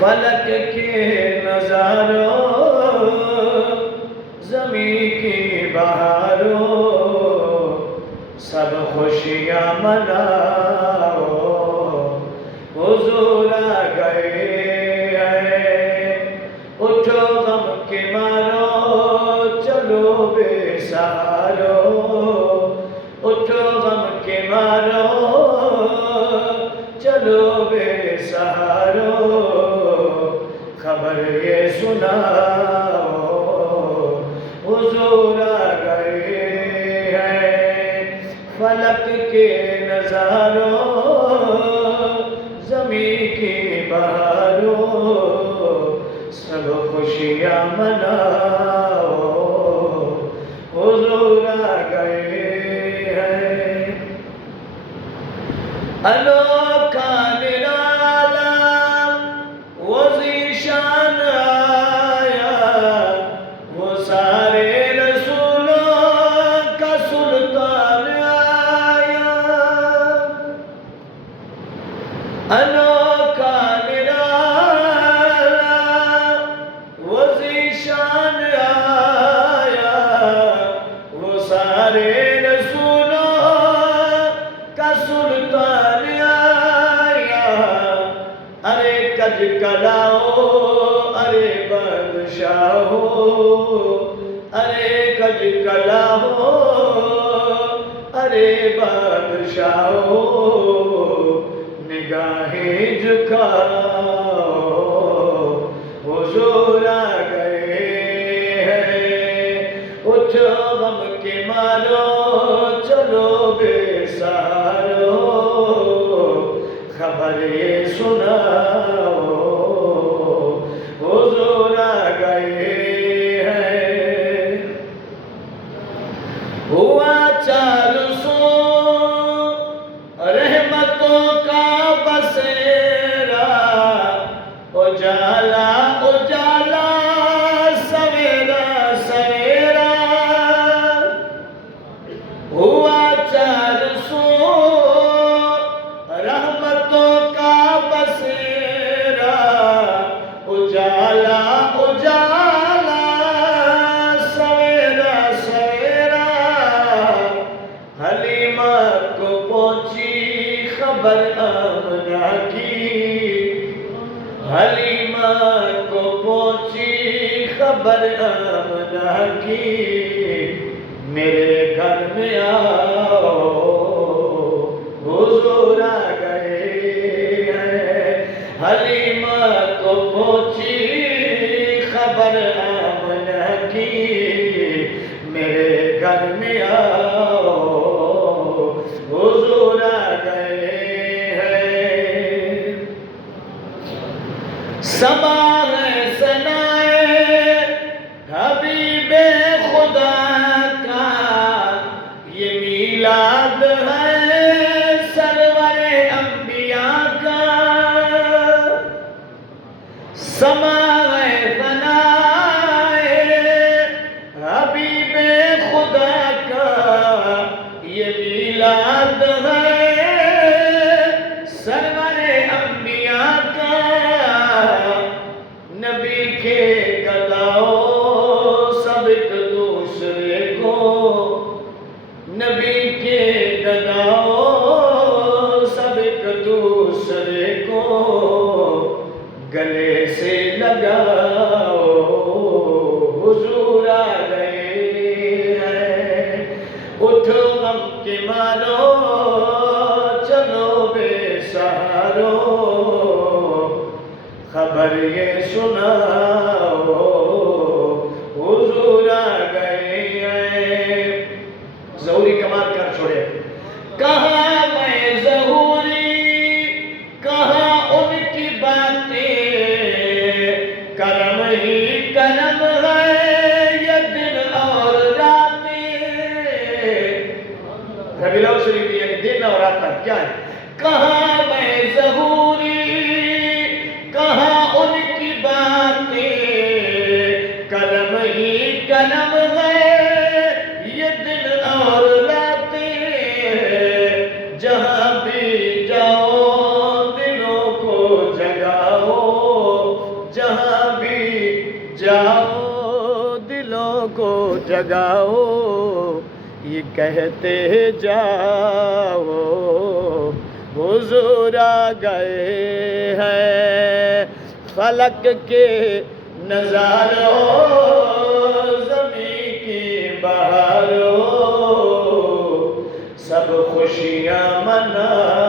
فلک کے نظاروں زمین کی بہاروں سب خوشیاں مناؤ حضور آ گئے ہیں اٹھو غم کے مارو چلو بے سہارو اٹھو غم کے مارو چلو بے سہارو خبر یہ سناؤ حضور آ گئے ہیں فلک کے نظاروں زمین کی بہاروں سب خوشیاں مناؤ حضور آ گئے ہیں انوکھا نرالا وہ ذیشان آیا وہ سارے رسولوں کا سلطان آیا انوکھا نرالا وہ ذیشان آیا وہ سارے رسولوں کا سلطان آیا ارے کج کلاؤ ارے بادشاہو ارے کج کلاؤ ارے بادشاہو نگاہیں جھکاؤ حضور آ گئے ہیں اٹھو غم کے مارو چلو بے سہارو خبر یہ سناؤ حضور آ گئے ہیں ہوا 400 رحمتوں کا بسیرا اجالا اجالا سویرا سویرا ہوا 400 رحمتوں کا بسیرا اجالا اجالا سویرا سویرا حلیمہ کو پہنچی خبر آمنہ کی حلیمہ کو پہنچی خبر آمنہ کی میرے گھر میں آؤ حضور آ گئے ہیں حلیمہ کو پہنچی خبر آمنہ کی میرے گھر میں آؤ حضور آ گئے ہیں سبا ہے ثنائے حبیب خدا کا یہ میلاد ہے سرور انبیاء کا سما ہے ثنائے حبیب خدا کا یہ میلاد ہے سرور انبیاء کا نبی کے گداؤ سب ایک دوسرے کو نبی کے گداؤ سب ایک دوسرے کو گلے سے لگاؤ حضور آ گئے ہیں اٹھو غم کے مارو چلو بے سہارو خبر یہ سناؤ حضور آ گئے ہیں ظہوری کمال کر چھوڑے کہاں میں ظہوری کہاں ان کی باتیں کرم ہی کرم ہے یہ دن اور راتیں ربیع الاول شریف یعنی دن اور رات کیا ہے کہاں میں ظہوری کہاں ان کی باتیں لگاؤ یہ کہتے جاؤ حضور آ گئے ہیں فلک کے نظاروں زمین کی بہاروں سب خوشیاں منا